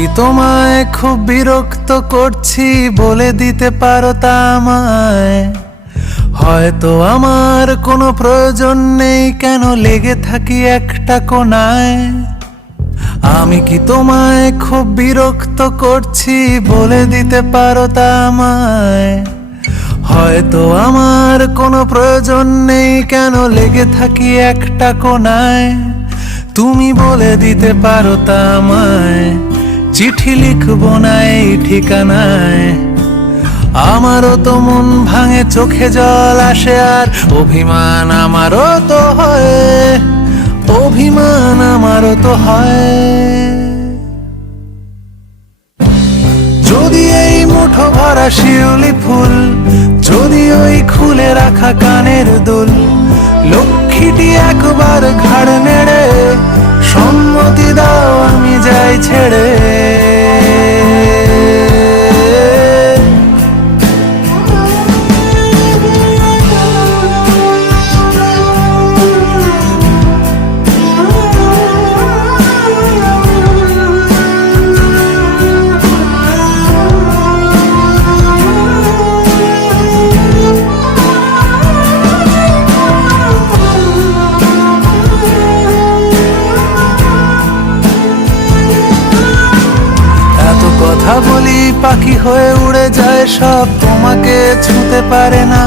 কি তোমায় খুব বিরক্ত করছি বলে দিতে পারো তা আমায়? হয়তো আমার কোনো প্রয়োজন নেই, কেন লেগে থাকি একটা কোণায়। আমি কি তোমায় খুব বিরক্ত করছি বলে দিতে পারো তা আমায়? হয়তো আমার কোনো প্রয়োজন নেই, কেন লেগে থাকি একটা কোণায়। তুমি বলে দিতে পারো তা আমায়, চিঠি লিখবো না এই ঠিকানায়। আমারও তো মন ভাঙে, চোখে জল আসে, আর অভিমান আমারও তো হয়, অভিমান আমারও তো হয়। যদি এই মুঠো ভরা শিউলি ফুল, যদি ওই খুলে রাখা কানের দুল, লক্ষ্মীটি একবার ঘাড় নেড়ে সম্মতি দাও আমি যাই ছেড়ে। কথা বলি পাখি হয়ে উড়ে যায় সব, তোমাকে ছুঁতে পারে না।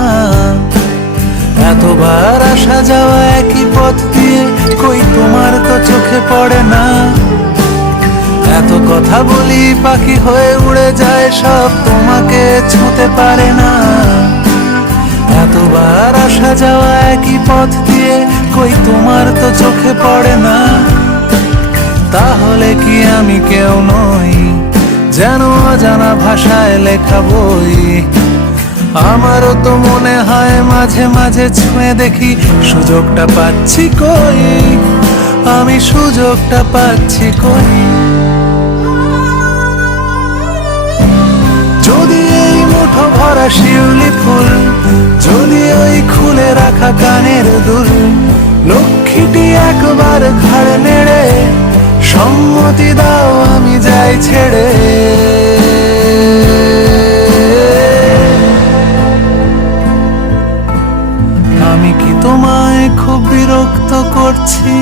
এতবার আসা যাওয়া একই পথ দিয়ে, কই তোমার তো চোখে পড়ে না। এত কথা বলি পাখি হয়ে উড়ে যায় সব, তোমাকে ছুঁতে পারে না। এতবার আসা যাওয়া একই পথ দিয়ে, কই তোমার তো চোখে পড়ে না। তাহলে কি আমি কেউ নই, যেন অজানা ভাষায় লেখা বই? আমারও তো মনে হয় মাঝে মাঝে ছুঁয়ে দেখি, সুযোগটা পাচ্ছি কই, আমি সুযোগটা পাচ্ছি কই। যদি এই মুঠো ভরা শিউলি ফুল, যদি ওই খুলে রাখা কানের দুল, লক্ষ্মীটি একবার ঘাড় নেড়ে সম্মতি দাও আমি যাই ছেড়ে। আমি কি তোমায় খুব বিরক্ত করছি?